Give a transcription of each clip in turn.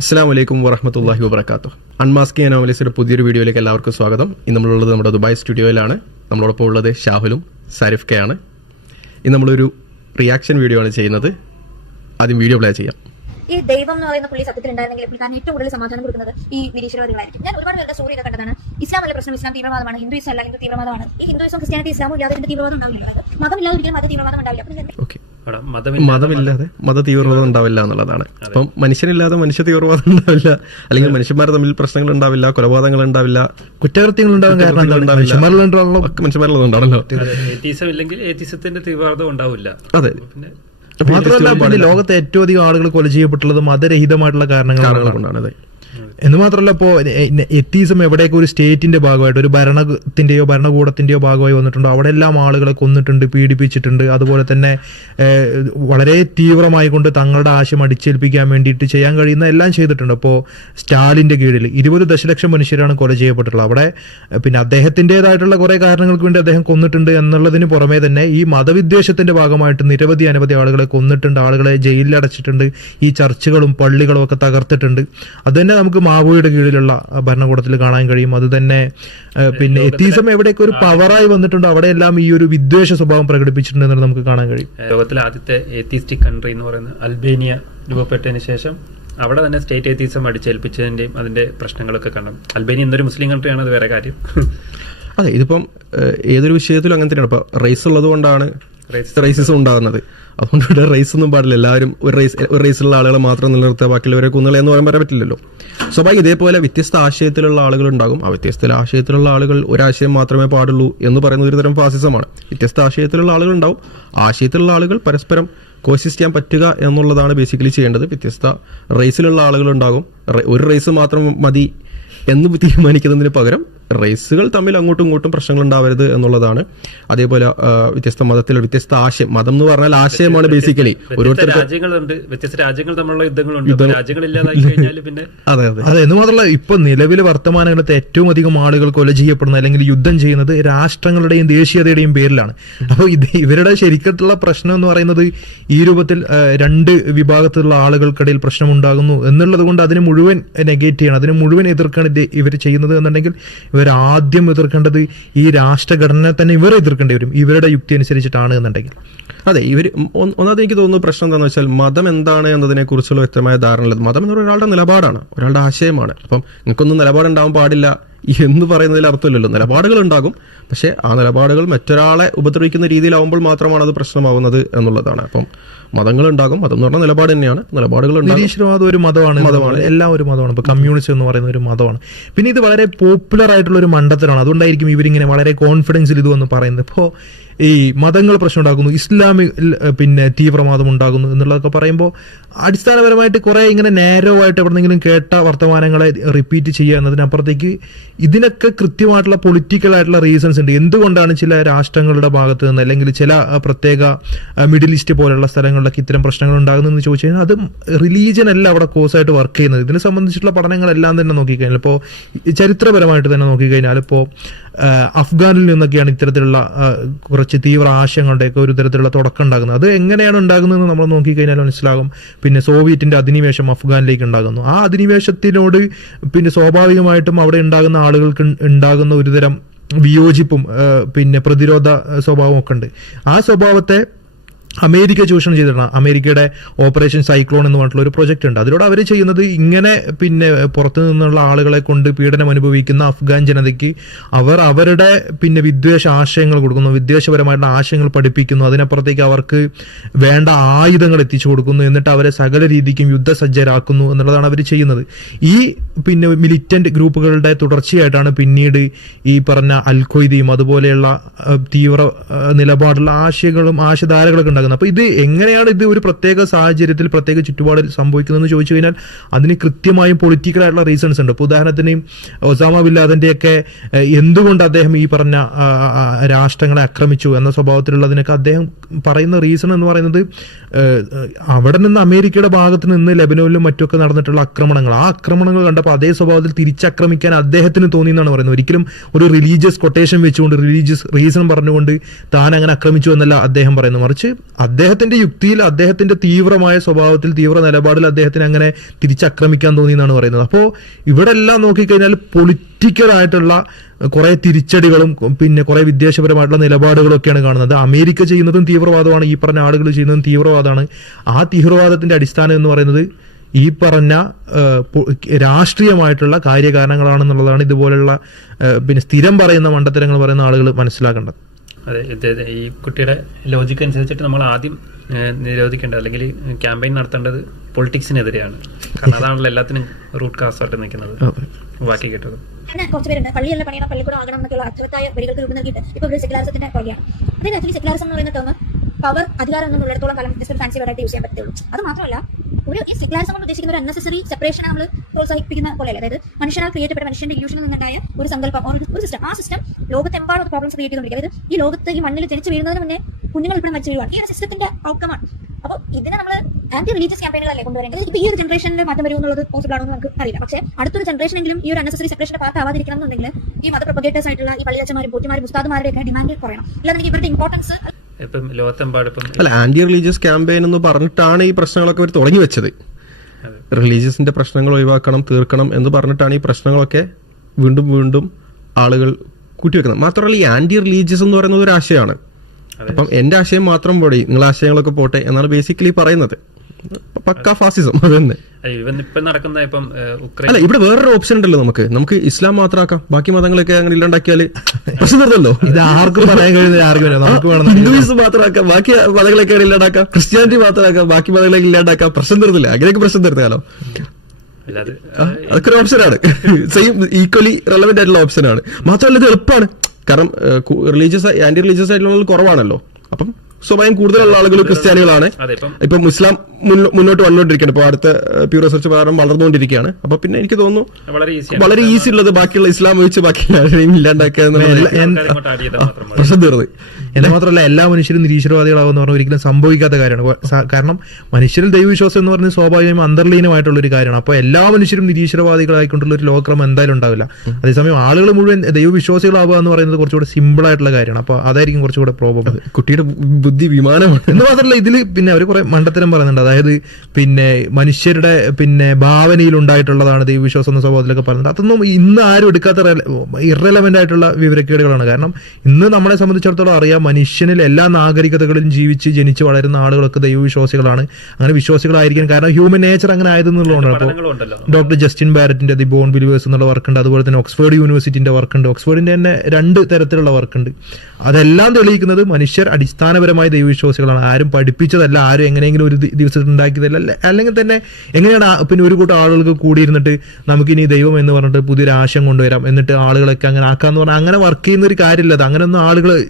അസ്സാം വലൈക്കും വറഹമത്തല്ലാഹി വബർക്കാത്തു അൺമാസ്കി അനോമലിസിയുടെ പുതിയൊരു വീഡിയോയിലേക്ക് എല്ലാവർക്കും സ്വാഗതം. ഇന്ന് നമ്മളുള്ളത് നമ്മുടെ ദുബായ് സ്റ്റുഡിയോയിലാണ്. നമ്മളോടൊപ്പം ഉള്ളത് ഷാഹുലും സാരിഫ് കെ ആണ്. ഇന്ന് നമ്മളൊരു റിയാക്ഷൻ വീഡിയോ ആണ് ചെയ്യുന്നത്. ആദ്യം വീഡിയോ പ്ലേ ചെയ്യാം. ഈ ദൈവം എന്ന് പറയുന്ന പുള്ളി സത്യത്തിൽ ഉണ്ടായിരുന്നെങ്കിൽ പുള്ളിക്കാരൻ ഏറ്റവും കൂടുതൽ സമാധാനം കൊടുക്കുന്നത് ഈ നിരീശ്വരവാദികളായിരിക്കും. ഞാൻ ഒരുപാട് പേരുടെ സ്റ്റോറി ഒക്കെ കണ്ടതാണ് ഇസ്ലാം അല്ല പ്രശ്നം. ഇസ്ലാം തീവ്രവാദമാണ്. ഹിന്ദുയിസം അല്ല ഹിന്ദു തീവ്രവാദമാണ്. ഈ ഹിന്ദുയിസം ക്രിസ്ത്യാനിറ്റി ഇസ്ലാമും യാതൊരു തീവ്രവാദം ഉണ്ടാവില്ല. മതമില്ലാതെ ഒരിക്കലും മത തീവ്രവാദം ഉണ്ടാവില്ല. മതമില്ലാതെ മത തീവ്രവാദം ഉണ്ടാവില്ല എന്നുള്ളതാണ്. അപ്പം മനുഷ്യരില്ലാതെ മനുഷ്യ തീവ്രവാദം ഉണ്ടാവില്ല. അല്ലെങ്കിൽ മനുഷ്യന്മാർ തമ്മിൽ പ്രശ്നങ്ങൾ ഉണ്ടാവില്ല കൊലപാതകങ്ങൾ ഉണ്ടാവില്ല. കുറ്റകൃത്യങ്ങൾ ഉണ്ടാകാൻ കാരണം ഒക്കെ മനുഷ്യന്മാരുള്ളതുണ്ടാണല്ലോ ഏത്തീസം ഇല്ലെങ്കിൽ തീവ്രവാദം ഉണ്ടാവില്ല. അതെ. മാത്രമല്ല പിന്നെ. ലോകത്തെ ഏറ്റവും അധികം ആളുകൾ കൊല ചെയ്യപ്പെട്ടുള്ളത് മതരഹിതമായിട്ടുള്ള കാരണങ്ങൾ കാരണങ്ങളാണ്. കൊണ്ടാണ് അതെ എന്ന് മാത്രമല്ല ഇപ്പോൾ എത്തീസം എവിടെയൊക്കെ ഒരു സ്റ്റേറ്റിന്റെ ഭാഗമായിട്ട് ഒരു ഭരണത്തിന്റെയോ ഭരണകൂടത്തിന്റെയോ ഭാഗമായി വന്നിട്ടുണ്ടോ? അവിടെ എല്ലാം ആളുകളെ കൊന്നിട്ടുണ്ട് പീഡിപ്പിച്ചിട്ടുണ്ട്. അതുപോലെ തന്നെ വളരെ തീവ്രമായി കൊണ്ട് തങ്ങളുടെ ആശയം അടിച്ചേൽപ്പിക്കാൻ വേണ്ടിയിട്ട് ചെയ്യാൻ കഴിയുന്ന എല്ലാം ചെയ്തിട്ടുണ്ട്. അപ്പോൾ സ്റ്റാലിന്റെ കീഴിൽ ഇരുപത് ദശലക്ഷം മനുഷ്യരാണ് കൊല ചെയ്യപ്പെട്ടിട്ടുള്ളത്. അവിടെ പിന്നെ അദ്ദേഹത്തിന്റെതായിട്ടുള്ള കുറേ കാരണങ്ങൾക്ക് വേണ്ടി അദ്ദേഹം കൊന്നിട്ടുണ്ട് എന്നുള്ളതിന് പുറമേ തന്നെ ഈ മതവിദ്വേഷത്തിന്റെ ഭാഗമായിട്ട് നിരവധി അനവധി ആളുകളെ കൊന്നിട്ടുണ്ട് ആളുകളെ ജയിലിൽ അടച്ചിട്ടുണ്ട് ഈ ചർച്ചുകളും പള്ളികളും ഒക്കെ തകർത്തിട്ടുണ്ട്. അതുതന്നെ നമുക്ക് മാവോയുടെ കീഴിലുള്ള ഭരണകൂടത്തിൽ കാണാൻ കഴിയും. അത് തന്നെ പിന്നെ എത്തീസം എവിടെയൊക്കെ ഒരു പവറായി വന്നിട്ടുണ്ടോ അവിടെയെല്ലാം ഈ ഒരു വിദ്വേഷ സ്വഭാവം പ്രകടിപ്പിച്ചിട്ടുണ്ട് എന്നുള്ളത് നമുക്ക് കാണാൻ കഴിയും. ലോകത്തിലെ ആദ്യത്തെ എത്തീസ്റ്റിക് കൺട്രി എന്ന് പറയുന്നത് അൽബേനിയ രൂപപ്പെട്ടതിന് ശേഷം അവിടെ തന്നെ സ്റ്റേറ്റ് എത്തീസം അടിച്ചേൽപ്പിച്ചതിന്റെയും അതിന്റെ പ്രശ്നങ്ങളൊക്കെ കണ്ടു. അൽബേനിയ എന്നൊരു മുസ്ലിം കൺട്രിയാണ് അത് വേറെ കാര്യം. അതെ ഇതിപ്പം ഏതൊരു വിഷയത്തിലും അങ്ങനെ തന്നെയാണ് ഇപ്പൊ റേസ് ഉള്ളത് കൊണ്ടാണ്. റേസിസം ഉണ്ടാകുന്നത് അതുകൊണ്ട് ഇവിടെ റേസ് ഒന്നും പാടില്ല. എല്ലാവരും ഒരു റേസ് ഒരു റേസിലുള്ള ആളുകളെ മാത്രം നിലനിർത്തുക ബാക്കിയുള്ളവരെ കുന്നുകളെ എന്ന് പറയാൻ പറ്റില്ലല്ലോ. സ്വാഭാവികം ഇതേപോലെ വ്യത്യസ്ത ആശയത്തിലുള്ള ആളുകൾ ഉണ്ടാകും. ആ വ്യത്യസ്ത ആശയത്തിലുള്ള ആളുകൾ ഒരാശയം മാത്രമേ പാടുള്ളൂ എന്ന് പറയുന്ന ഒരു തരം ഫാസിസമാണ്. വ്യത്യസ്ത ആശയത്തിലുള്ള ആളുകൾ ഉണ്ടാവും. ആശയത്തിലുള്ള ആളുകൾ പരസ്പരം കോസിസ്റ്റ് ചെയ്യാൻ പറ്റുക എന്നുള്ളതാണ് ബേസിക്കലി ചെയ്യേണ്ടത്. വ്യത്യസ്ത റേസിലുള്ള ആളുകൾ ഉണ്ടാകും. ഒരു റേസ് മാത്രം മതി എന്ന് തീരുമാനിക്കുന്നതിന് പകരം റേസുകൾ തമ്മിൽ അങ്ങോട്ടും ഇങ്ങോട്ടും പ്രശ്നങ്ങൾ ഉണ്ടാവരുത് എന്നുള്ളതാണ്. അതേപോലെ വ്യത്യസ്ത മതത്തിൽ വ്യത്യസ്ത ആശയം. മതം എന്ന് പറഞ്ഞാൽ ആശയമാണ് ബേസിക്കലി ഓരോരുത്തർ രാജ്യങ്ങളുണ്ട്. വ്യത്യസ്ത രാജ്യങ്ങൾ തമ്മിലുള്ള യുദ്ധങ്ങളുണ്ട്. കഴിഞ്ഞാൽ പിന്നെ അതെ അതെ. അതെ എന്ന് മാത്രമല്ല ഇപ്പൊ നിലവിൽ വർത്തമാനകാലത്ത് ഏറ്റവും അധികം ആളുകൾ കൊല ചെയ്യപ്പെടുന്ന അല്ലെങ്കിൽ യുദ്ധം ചെയ്യുന്നത് രാഷ്ട്രങ്ങളുടെയും ദേശീയതയുടെയും പേരിലാണ്. അപ്പോൾ ഇത് ഇവരുടെ ശരിക്കത്തുള്ള പ്രശ്നം എന്ന് പറയുന്നത് ഈ രൂപത്തിൽ രണ്ട് വിഭാഗത്തിലുള്ള ആളുകൾക്കിടയിൽ പ്രശ്നമുണ്ടാകുന്നു എന്നുള്ളത് കൊണ്ട് അതിന് മുഴുവൻ നെഗേറ്റ് ചെയ്യണം. അതിന് മുഴുവൻ എതിർക്കാണ് ഇവർ ചെയ്യുന്നത് എന്നുണ്ടെങ്കിൽ ഇവർ ആദ്യം എതിർക്കേണ്ടത് ഈ രാഷ്ട്രഘടനയെ തന്നെ ഇവർ എതിർക്കേണ്ടി വരും. ഇവരുടെ യുക്തി അനുസരിച്ചിട്ടാണ് എന്നുണ്ടെങ്കിൽ. അതെ ഇവർ ഒന്നാമത് എനിക്ക് തോന്നുന്നു പ്രശ്നം എന്താണെന്ന് വെച്ചാൽ മതം എന്താണ് എന്നതിനെ കുറിച്ചുള്ള വ്യക്തമായ ധാരണ ഉള്ളത് മതം എന്ന് പറയുന്നത് ഒരാളുടെ നിലപാടാണ് ഒരാളുടെ ആശയമാണ്. അപ്പം നിങ്ങൾക്കൊന്നും നിലപാടുണ്ടാവാൻ പാടില്ല. എന്ന് പറയുന്നതിൽ അർത്ഥമില്ലല്ലോ. നിലപാടുകൾ ഉണ്ടാകും. പക്ഷേ ആ നിലപാടുകൾ മറ്റൊരാളെ ഉപദ്രവിക്കുന്ന രീതിയിലാവുമ്പോൾ മാത്രമാണ് അത് പ്രശ്നമാവുന്നത് എന്നുള്ളതാണ്. അപ്പം മതങ്ങൾ ഉണ്ടാകും. മതം എന്ന് പറഞ്ഞ നിലപാട് തന്നെയാണ്. നിലപാടുകൾ ഉണ്ടാകും. നിരീശ്വരവാദം ഒരു മതമാണ്. മതമാണ്. എല്ലാം ഒരു മതമാണ്. ഇപ്പൊ കമ്മ്യൂണിസ്റ്റ് എന്ന് പറയുന്ന ഒരു മതമാണ്. പിന്നെ ഇത് വളരെ പോപ്പുലർ ആയിട്ടുള്ള ഒരു മണ്ഡലത്തിലാണ് അതുകൊണ്ടായിരിക്കും ഇവരിങ്ങനെ വളരെ കോൺഫിഡൻസിൽ ഇത് വന്ന് പറയുന്നത്. ഇപ്പോ ഈ മതങ്ങൾ പ്രശ്നം ഉണ്ടാക്കുന്നു. ഇസ്ലാമിക് പിന്നെ തീവ്രവാദം ഉണ്ടാകുന്നു എന്നുള്ളതൊക്കെ പറയുമ്പോൾ അടിസ്ഥാനപരമായിട്ട് കുറെ ഇങ്ങനെ നേരോ ആയിട്ട് എവിടെന്നെങ്കിലും കേട്ട വർത്തമാനങ്ങളെ റിപ്പീറ്റ് ചെയ്യുക എന്നതിനപ്പുറത്തേക്ക് ഇതിനൊക്കെ കൃത്യമായിട്ടുള്ള പൊളിറ്റിക്കൽ ആയിട്ടുള്ള റീസൺസ് ഉണ്ട്. എന്തുകൊണ്ടാണ് ചില രാഷ്ട്രങ്ങളുടെ ഭാഗത്ത് നിന്ന് അല്ലെങ്കിൽ ചില പ്രത്യേക മിഡിൽ ഈസ്റ്റ് പോലുള്ള സ്ഥലങ്ങളിലൊക്കെ ഇത്തരം പ്രശ്നങ്ങൾ ഉണ്ടാകുന്നതെന്ന് ചോദിച്ചു കഴിഞ്ഞാൽ അത് റിലീജിയൻ അല്ല അവിടെ കോഴ്സായിട്ട് വർക്ക് ചെയ്യുന്നത്. ഇതിനെ സംബന്ധിച്ചിട്ടുള്ള പഠനങ്ങളെല്ലാം തന്നെ നോക്കിക്കഴിഞ്ഞാൽ ഇപ്പോൾ ചരിത്രപരമായിട്ട് തന്നെ നോക്കിക്കഴിഞ്ഞാൽ ഇപ്പോൾ അഫ്ഗാനിൽ നിന്നൊക്കെയാണ് ഇത്തരത്തിലുള്ള കുറച്ച് തീവ്ര ആശയങ്ങളുടെയൊക്കെ ഒരു തരത്തിലുള്ള തുടക്കം ഉണ്ടാകുന്നത്. അത് എങ്ങനെയാണ് ഉണ്ടാകുന്നതെന്ന് നമ്മൾ നോക്കിക്കഴിഞ്ഞാൽ മനസ്സിലാകും. പിന്നെ സോവിയറ്റിന്റെ അധിനിവേശം അഫ്ഗാനിലേക്ക് ഉണ്ടാകുന്നു. ആ അധിനിവേശത്തിനോട് പിന്നെ സ്വാഭാവികമായിട്ടും അവിടെ ഉണ്ടാകുന്ന ആളുകൾക്ക് ഉണ്ടാകുന്ന ഒരുതരം വിയോജിപ്പും പിന്നെ പ്രതിരോധ സ്വഭാവമൊക്കെ ഉണ്ട്. ആ സ്വഭാവത്തെ അമേരിക്ക ചൂഷണം ചെയ്തിട്ടാണ്. അമേരിക്കയുടെ ഓപ്പറേഷൻ സൈക്ലോൺ എന്ന് പറഞ്ഞിട്ടുള്ള ഒരു പ്രൊജക്ട് ഉണ്ട്. അതിലൂടെ അവർ ചെയ്യുന്നത് ഇങ്ങനെ പിന്നെ പുറത്തു നിന്നുള്ള ആളുകളെ കൊണ്ട് പീഡനം അനുഭവിക്കുന്ന അഫ്ഗാൻ ജനതയ്ക്ക് അവർ അവരുടെ പിന്നെ വിദ്വേഷ ആശയങ്ങൾ കൊടുക്കുന്നു. വിദ്വേഷപരമായിട്ടുള്ള ആശയങ്ങൾ പഠിപ്പിക്കുന്നു. അതിനപ്പുറത്തേക്ക് അവർക്ക് വേണ്ട ആയുധങ്ങൾ എത്തിച്ചു കൊടുക്കുന്നു. എന്നിട്ട് അവരെ സകല രീതിക്കും യുദ്ധസജ്ജരാക്കുന്നു എന്നുള്ളതാണ് അവർ ചെയ്യുന്നത്. ഈ പിന്നെ മിലിറ്റന്റ് ഗ്രൂപ്പുകളുടെ തുടർച്ചയായിട്ടാണ് പിന്നീട് ഈ പറഞ്ഞ അൽഖ്വയ്ദയും അതുപോലെയുള്ള തീവ്ര നിലപാടുള്ള ആശയങ്ങളും ആശയധാരകളൊക്കെ ഉണ്ടാകുന്നത്. അപ്പൊ ഇത് എങ്ങനെയാണ് ഇത് ഒരു പ്രത്യേക സാഹചര്യത്തിൽ പ്രത്യേക ചുറ്റുപാടിൽ സംഭവിക്കുന്നതെന്ന് ചോദിച്ചു കഴിഞ്ഞാൽ അതിന് കൃത്യമായും പൊളിറ്റിക്കൽ ആയിട്ടുള്ള റീസൺസ് ഉണ്ട്. ഇപ്പൊ ഉദാഹരണത്തിന് ഒസാമ ബില്ലാദന്റെയൊക്കെ എന്തുകൊണ്ട് അദ്ദേഹം ഈ പറഞ്ഞ രാഷ്ട്രങ്ങളെ ആക്രമിച്ചു എന്ന സ്വഭാവത്തിലുള്ളതിനൊക്കെ അദ്ദേഹം പറയുന്ന റീസൺ എന്ന് പറയുന്നത് അവിടെ നിന്ന് അമേരിക്കയുടെ ഭാഗത്ത് നിന്ന് ലെബനോനിലും മറ്റുമൊക്കെ നടന്നിട്ടുള്ള ആക്രമണങ്ങൾ. ആ ആക്രമണങ്ങൾ കണ്ടപ്പോൾ അതേ സ്വഭാവത്തിൽ തിരിച്ചാക്രമിക്കാൻ അദ്ദേഹത്തിന് തോന്നി എന്നാണ് പറയുന്നത്. ഒരിക്കലും ഒരു റിലീജിയസ് കൊട്ടേഷൻ വെച്ചുകൊണ്ട് റിലീജിയസ് റീസൺ പറഞ്ഞുകൊണ്ട് താൻ അങ്ങനെ ആക്രമിച്ചു എന്നല്ല അദ്ദേഹം പറയുന്നത്. മറിച്ച് അദ്ദേഹത്തിന്റെ യുക്തിയിൽ അദ്ദേഹത്തിന്റെ തീവ്രമായ സ്വഭാവത്തിൽ തീവ്ര നിലപാടിൽ അദ്ദേഹത്തിന് അങ്ങനെ തിരിച്ചാക്രമിക്കാൻ തോന്നി എന്നാണ് പറയുന്നത്. അപ്പോൾ ഇവിടെ എല്ലാം നോക്കിക്കഴിഞ്ഞാൽ പൊളിറ്റിക്കലായിട്ടുള്ള കുറെ തിരിച്ചടികളും പിന്നെ കുറെ വിദ്വേഷപരമായിട്ടുള്ള നിലപാടുകളൊക്കെയാണ് കാണുന്നത്. അമേരിക്ക ചെയ്യുന്നതും തീവ്രവാദമാണ് ഈ പറഞ്ഞ ആളുകൾ ചെയ്യുന്നതും തീവ്രവാദമാണ്. ആ തീവ്രവാദത്തിന്റെ അടിസ്ഥാനം എന്ന് പറയുന്നത് ഈ പറഞ്ഞ രാഷ്ട്രീയമായിട്ടുള്ള കാര്യകാരണങ്ങളാണെന്നുള്ളതാണ് ഇതുപോലുള്ള പിന്നെ സ്ഥിരം പറയുന്ന മണ്ടത്തരങ്ങൾ പറയുന്ന ആളുകൾ മനസ്സിലാക്കേണ്ടത്. അതെ ഇത് ഈ കുട്ടിയുടെ ലോജിക്ക് അനുസരിച്ചിട്ട് നമ്മൾ ആദ്യം നിരോധിക്കേണ്ടത് അല്ലെങ്കിൽ ക്യാമ്പയിൻ നടത്തേണ്ടത് പൊളിറ്റിക്സിനെതിരെയാണ് കാരണം അതാണല്ലോ എല്ലാത്തിനും റൂട്ട് കാസ് ആയിട്ട് നിൽക്കുന്നത്. ബാക്കി കേട്ടത്. പള്ളിയെല്ലാം കുറച്ച് പേരുണ്ട്. പള്ളിയല്ല പണിയണം പള്ളിക്കൂടം ആകണം എന്നൊക്കെയുള്ള അർത്ഥവത്തായ വരികൾക്ക് രൂപം നൽകിയിട്ട് ഇപ്പൊ ഒരു സെക്യുലറിസത്തിന്റെ പുറകെയാണ് അതായത് ആക്ച്വലി സെക്യുലറിസം എന്ന് പറയുന്ന ടേം പവർ അധികാരം എന്നുള്ളിടത്തോളം കാലം ജസ്റ്റ് ഫാൻസി വേർഡായിട്ട് യൂസ് ചെയ്യാൻ പറ്റുള്ളൂ അത് മാത്രമല്ല ഒരു സെക്യുലറിസം കൊണ്ട് ഉദ്ദേശിക്കുന്ന ഒരു അൺനെസറി സെപ്പറേഷനെ നമ്മൾ പ്രോത്സാഹിപ്പിക്കുന്ന പോലെയല്ല. അതായത് മനുഷ്യനാൽ ക്രിയേറ്റ് ചെയ്യപ്പെട്ട മനുഷ്യന്റെ ഇല്യൂഷനിൽ നിന്നുണ്ടായ ഒരു സങ്കല്പം ഒരു സിസ്റ്റം ആ സിസ്റ്റം ലോകത്തെമ്പാടും പ്രോബ്ലംസ് ക്രിയേറ്റ് ചെയ്തുകൊണ്ടിരിക്കും അതായത് ഈ ലോകത്ത് ഈ മണ്ണിൽ ജനിച്ചു വീഴുന്നതിന് മുന്നേ കുഞ്ഞുങ്ങൾ ഇപ്പോഴും മരിച്ചു വീഴുവാണ്. ഈ ഒരു സിസ്റ്റത്തിന്റെ ഔട്ട്കമാണ് അപ്പോൾ ഇതിനെ നമ്മൾ ആന്റി റിലീജിയസ് ക്യാമ്പയിനുകളല്ലേ കൊണ്ടുവരേണ്ടത്? ഇപ്പോൾ ഈ ഒരു ജനറേഷനിൽ മാറ്റം വരും എന്നുള്ളത് പോസിബിൾ ആണോ എന്ന് നമുക്ക് അറിയില്ല. പക്ഷേ അടുത്തൊരു ജനറേഷനെങ്കിലും ഈ ഒരു അൺനെസറി സെപ്പറേഷന്റെ പാർട്ട് ആവാതിരിക്കണം എന്നുണ്ടെങ്കിൽ ഈ മത പ്രൊപ്പഗേറ്റേഴ്സ് ആയിട്ടുള്ള ഈ പള്ളിയച്ചമാരും പൂറ്റിമാരും ഉസ്താദുമാരുടെ ഒക്കെ ഡിമാൻഡ് കുറയണം. ഇല്ലാതെ ഇവരുടെ ഇമ്പോർട്ടൻസ് ഇപ്പം ലോകത്തെമ്പാടും ഇപ്പം അല്ല ആന്റി റിലീജിയസ് ക്യാമ്പയിൻ എന്ന് പറഞ്ഞിട്ടാണ് ഈ പ്രശ്നങ്ങളൊക്കെ അവർ തുടങ്ങി വെച്ചത്. റിലീജിയസിന്റെ പ്രശ്നങ്ങൾ ഒഴിവാക്കണം തീർക്കണം എന്ന് പറഞ്ഞിട്ടാണ് ഈ പ്രശ്നങ്ങളൊക്കെ വീണ്ടും വീണ്ടും ആളുകൾ കൂട്ടിവെക്കുന്നത്. മാത്രമല്ല ഈ ആന്റി റിലീജിയസ് എന്ന് പറയുന്നത് ഒരു ആശയമാണ്. അപ്പം എന്റെ ആശയം മാത്രം പോടി നിങ്ങളെ ആശയങ്ങളൊക്കെ പോട്ടെ എന്നാണ് ബേസിക്കലി പറയുന്നത്. പക്ക ഫാസിസം അത് തന്നെ അല്ല ഇവിടെ വേറൊരു ഓപ്ഷൻ ഉണ്ടല്ലോ നമുക്ക്. നമുക്ക് ഇസ്ലാം മാത്രമാക്കാം. ബാക്കി മതങ്ങളൊക്കെ അങ്ങനെ ഇല്ലാണ്ടാക്കിയാൽ പ്രശ്നം തീർന്നല്ലോ ഇത് ആർക്കും പറയാൻ കഴിയുന്ന ആർഗ്യുമെന്റ് നമുക്ക് വേണം ഹിന്ദുവിസ് മാത്രമാക്കാം. ബാക്കി മതങ്ങളൊക്കെ ഇല്ലാണ്ടാക്കാം. ക്രിസ്ത്യാനിറ്റി മാത്രമാക്കാം. ബാക്കി മതങ്ങളൊക്കെ ഇല്ലാണ്ടാക്കാം. പ്രശ്നം തീർന്നില്ല. അങ്ങനെയൊക്കെ പ്രശ്നം തീർത്താലോ അല്ലാതെ അതൊക്കെ ഒരു ഓപ്ഷനാണ് സെയിം ഈക്വലി റെലവെന്റ് ആയിട്ടുള്ള ഓപ്ഷനാണ് മാത്രമല്ല ഇത് എളുപ്പമാണ്. കാരണം റിലീജിയസ് ആന്റി റിലീജിയസ് ആയിട്ടുള്ള കുറവാണല്ലോ. അപ്പം സ്വാഭാവികം കൂടുതലുള്ള ആളുകൾ ക്രിസ്ത്യാനികളാണ്. അതെ ഇപ്പം മുസ്ലാം മുന്നോട്ട് വന്നുകൊണ്ടിരിക്കുകയാണ് ഇപ്പൊ അടുത്ത പ്യൂർ റിസർച്ച് പ്രകാരം വളർന്നുകൊണ്ടിരിക്കുകയാണ്. അപ്പൊ പിന്നെ എനിക്ക് തോന്നുന്നു വളരെ ഈസിയാണ് വളരെ ഈസി ഉള്ളത് ബാക്കിയുള്ള ഇസ്ലാം ഒഴിച്ച് ബാക്കി ആരെയും ഇല്ലാണ്ടാക്കുക പ്രശ്നം തീർന്ന്. എന്ന് മാത്രമല്ല എല്ലാ മനുഷ്യരും നിരീശ്വരവാദികളാകുന്ന പറഞ്ഞാൽ ഒരിക്കലും സംഭവിക്കാത്ത കാര്യമാണ്. കാരണം മനുഷ്യരിൽ ദൈവവിശ്വാസം എന്ന് പറഞ്ഞാൽ സ്വാഭാവികമായും അന്തർലീനമായിട്ടുള്ള ഒരു കാര്യമാണ്. അപ്പോൾ എല്ലാ മനുഷ്യരും നിരീശ്വരവാദികളായിക്കൊണ്ടുള്ള ഒരു ലോകക്രമം എന്തായാലും ഉണ്ടാവില്ല. അതേസമയം ആളുകൾ മുഴുവൻ ദൈവവിശ്വാസികളാവുക എന്ന് പറയുന്നത് കുറച്ചുകൂടെ സിമ്പിൾ ആയിട്ടുള്ള കാര്യമാണ്. അപ്പോൾ അതായിരിക്കും കുറച്ചുകൂടെ പ്രോബ്ലം കുട്ടിയുടെ ബുദ്ധി വിമാനമാണ് എന്ന് മാത്രമല്ല ഇതിൽ പിന്നെ അവർ കുറെ മണ്ടത്തരം പറയുന്നുണ്ട്. അതായത് പിന്നെ മനുഷ്യരുടെ പിന്നെ ഭാവനയിൽ ഉണ്ടായിട്ടുള്ളതാണ് ദൈവവിശ്വാസം എന്ന സ്വഭാവത്തിലൊക്കെ പറയുന്നത് അതൊന്നും ഇന്ന് ആരും എടുക്കാത്ത ഇറലവെന്റ് ആയിട്ടുള്ള വിവരക്കേടുകളാണ്. കാരണം ഇന്ന് നമ്മളെ സംബന്ധിച്ചിടത്തോളം അറിയാം മനുഷ്യനിൽ എല്ലാ നാഗരികതകളിലും ജീവിച്ച് ജനിച്ച് വളരുന്ന ആളുകളൊക്കെ ദൈവവിശ്വാസികളാണ് അങ്ങനെ വിശ്വാസികളായിരിക്കാൻ കാരണം ഹ്യൂമൻ നേച്ചർ അങ്ങനെ ആയതെന്നുള്ളതാണ് അപ്പോൾ ഡോക്ടർ ജസ്റ്റിൻ ബാരറ്റിന്റെ ദി ബോൺ ബിലീവേഴ്സ് എന്നുള്ള വർക്ക് ഉണ്ട് അതുപോലെ തന്നെ ഓക്സ്ഫോർഡ് യൂണിവേഴ്സിറ്റിന്റെ വർക്ക് ഉണ്ട് ഓക്സ്ഫോർഡിന്റെ തന്നെ രണ്ട് തരത്തിലുള്ള വർക്ക് ഉണ്ട്. അതെല്ലാം തെളിയിക്കുന്നത് മനുഷ്യർ അടിസ്ഥാനപരമായ ദൈവവിശ്വാസികളാണ്. ആരും പഠിപ്പിച്ചതല്ല ആരും എങ്ങനെയെങ്കിലും ഒരു ദിവസം ഉണ്ടാക്കിയതല്ല. അല്ല- അല്ലെങ്കിൽ തന്നെ എങ്ങനെയാണ് പിന്നെ ഒരു കൂട്ടം ആളുകൾക്ക് കൂടിയിരുന്നിട്ട് നമുക്കിനി ദൈവം എന്ന് പറഞ്ഞിട്ട് പുതിയൊരു ആശയം കൊണ്ടുവരാം. എന്നിട്ട് ആളുകളൊക്കെ അങ്ങനെ ആക്കാന്ന് പറഞ്ഞാൽ അങ്ങനെ വർക്ക് ചെയ്യുന്ന ഒരു കാര്യമില്ല. അത് അങ്ങനെയൊന്നും ആളുകൾ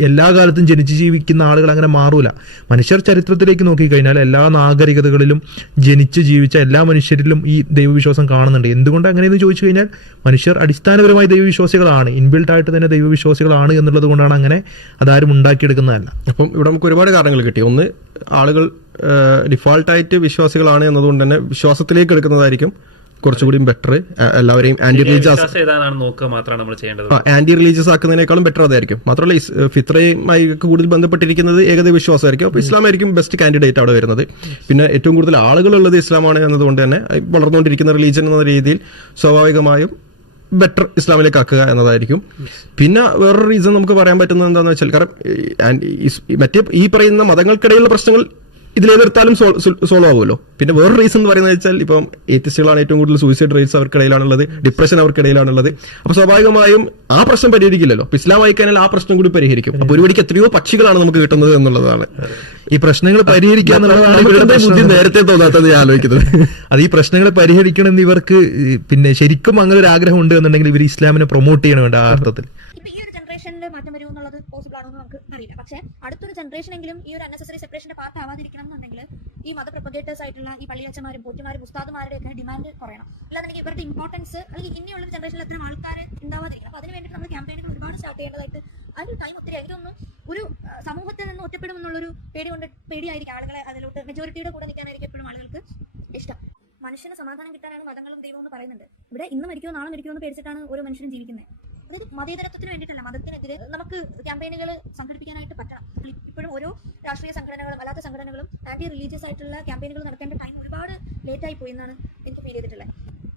എല്ലാ കാലത്തും ജനിച്ച് ജീവിക്കുന്ന ആളുകൾ അങ്ങനെ മാറൂല. മനുഷ്യർ ചരിത്രത്തിലേക്ക് നോക്കിക്കഴിഞ്ഞാൽ എല്ലാ നാഗരികതകളിലും ജനിച്ച് ജീവിച്ച എല്ലാ മനുഷ്യരിലും ഈ ദൈവവിശ്വാസം കാണുന്നുണ്ട്. എന്തുകൊണ്ട് അങ്ങനെയെന്ന് ചോദിച്ചു കഴിഞ്ഞാൽ മനുഷ്യർ അടിസ്ഥാനപരമായി ദൈവവിശ്വാസികളാണ്. ഇൻബിൽട്ട് ആയിട്ട് തന്നെ ദൈവവിശ്വാസികളാണ് എന്നുള്ളത് കൊണ്ടാണ് അങ്ങനെ അതാരും ഉണ്ടാക്കിയെടുക്കുന്നതല്ല. അപ്പം ഇവിടെ നമുക്ക് ഒരുപാട് കാരണങ്ങൾ കിട്ടി. ഒന്ന് ആളുകൾ ഡിഫോൾട്ടായിട്ട് വിശ്വാസികളാണ് എന്നതുകൊണ്ട് തന്നെ വിശ്വാസത്തിലേക്ക് എടുക്കുന്നതായിരിക്കും കുറച്ചുകൂടി ബെറ്റർ എല്ലാവരെയും ആന്റി റിലീജിയസ് ആന്റി റിലീജിയസ് ആക്കുന്നതിനേക്കാളും ബെറ്റർ അതായിരിക്കും. മാത്രമല്ല ഫിത്രയുമായി കൂടുതൽ ബന്ധപ്പെട്ടിരിക്കുന്നത് ഏകദേശ വിശ്വാസമായിരിക്കും. അപ്പോൾ ഇസ്ലാം ആയിരിക്കും ബെസ്റ്റ് കാൻഡിഡേറ്റ് അവിടെ വരുന്നത്. പിന്നെ ഏറ്റവും കൂടുതൽ ആളുകളുള്ളത് ഇസ്ലാമാണ് എന്നതുകൊണ്ട് തന്നെ വളർന്നുകൊണ്ടിരിക്കുന്ന റിലീജിയൻ എന്ന രീതിയിൽ സ്വാഭാവികമായും ബെറ്റർ ഇസ്ലാമിലേക്ക് ആക്കുക എന്നതായിരിക്കും. പിന്നെ വേറൊരു റീസൺ നമുക്ക് പറയാൻ പറ്റുന്നത് എന്താണെന്ന് വെച്ചാൽ കാരണം മറ്റേ ഈ പറയുന്ന മതങ്ങൾക്കിടയിലുള്ള പ്രശ്നങ്ങൾ ഇതിലേതെടുത്താലും സോൾവ് ആവുമല്ലോ പിന്നെ വേറെ റീസൺ എന്ന് പറയുന്നത് വെച്ചാൽ ഇപ്പം ഏത്തിസ്റ്റുകളാണ് ഏറ്റവും കൂടുതൽ സൂയിസൈഡ് റേറ്റ്സ് അവർക്കിടയിലാണുള്ളത് ഡിപ്രഷൻ അവർക്കിടയിലാണുള്ളത്. അപ്പൊ സ്വാഭാവികമായും ആ പ്രശ്നം പരിഹരിക്കില്ലല്ലോ. അപ്പൊ ഇസ്ലാം വായിക്കാനാൽ ആ പ്രശ്നം കൂടി പരിഹരിക്കും. അപ്പൊ ഒരു വഴിക്ക് എത്രയോ പക്ഷികളാണ് നമുക്ക് കിട്ടുന്നത് എന്നുള്ളതാണ്. ഈ പ്രശ്നങ്ങൾ പരിഹരിക്കുക എന്നുള്ളതാണ് ഇവരുടെ ബുദ്ധി? നേരത്തെ തോന്നാത്തത് ഞാൻ ആലോചിക്കുന്നത്. അത് ഈ പ്രശ്നങ്ങൾ പരിഹരിക്കണമെന്ന് ഇവർക്ക് പിന്നെ ശരിക്കും അങ്ങനെ ഒരു ആഗ്രഹം ഉണ്ട് എന്നുണ്ടെങ്കിൽ ഇവർ ഇസ്ലാമിനെ പ്രൊമോട്ട് ചെയ്യണം വേണ്ട ആ അർത്ഥത്തിൽ. ഇപ്പൊ ഈ ഒരു ജനറേഷനിൽ മാറ്റം പോസിബിൾ ആണോ എന്ന് നമുക്ക് അറിയില്ല. പക്ഷേ അടുത്തൊരു ജനറേഷൻ എങ്കിലും ഈ ഒരു അന്നസറി സെപ്പറേഷന്റെ പാർട്ട് ആവാതിരിക്കണം എന്നുണ്ടെങ്കിൽ ഈ മത പ്രൊപ്പഗേറ്റേഴ്സ് ആയിട്ടുള്ള ഈ പള്ളിയച്ചമാരും പോറ്റുമാരും ഉസ്താദുമാരുടെ ഒക്കെ ഡിമാൻഡ് കുറയണം. അല്ലാന്നുണ്ടെങ്കിൽ ഇവരുടെ ഇമ്പോർട്ടൻസ് അല്ലെങ്കിൽ ഇനിയുള്ള ജനറേഷനിൽ അത്തരം ആൾക്കാർ ഉണ്ടാവാതിരിക്കണം. അപ്പൊ അതിന് വേണ്ടിയിട്ട് നമ്മൾ ക്യാമ്പയിനുകൾ ഒരുപാട് സ്റ്റാർട്ട് ചെയ്യേണ്ടതായിട്ട് അതിന് ടൈം ഒത്തിരി എനിക്ക് തോന്നുന്നു ഒരു സമൂഹത്തിൽ നിന്ന് ഒറ്റപ്പെടും എന്നുള്ളൊരു പേടി കൊണ്ട് പേടിയായിരിക്കും ആളുകളെ അതിലോട്ട് മെജോറിറ്റിയുടെ കൂടെ നിൽക്കാനായിരിക്കും എപ്പോഴും ആളുകൾക്ക് ഇഷ്ടം. മനുഷ്യന് സമാധാനം കിട്ടാനാണ് മതങ്ങളും ദൈവവും എന്ന് പറയുന്നുണ്ട്. ഇവിടെ ഇന്ന് മരിക്കുമോ നാളെ മരിക്കുമോ എന്ന് പേടിച്ചിട്ടാണ് ഓരോ മനുഷ്യനും ജീവിക്കുന്നത്. അതായത് മതേതരത്വത്തിന് വേണ്ടിയിട്ടല്ല മതത്തിനെതിരെ നമുക്ക് ക്യാമ്പയിനുകൾ സംഘടിപ്പിക്കാനായിട്ട് പറ്റണം. ഇപ്പോഴും ഓരോ രാഷ്ട്രീയ സംഘടനകളും അല്ലാത്ത സംഘടനകളും ആന്റി റിലീജിയസ് ആയിട്ടുള്ള ക്യാമ്പയിനുകൾ നടത്തേണ്ട ടൈം ഒരുപാട് ലേറ്റ് ആയി പോയി എന്നാണ് എനിക്ക് ഫീൽ ചെയ്തിട്ടുള്ളത്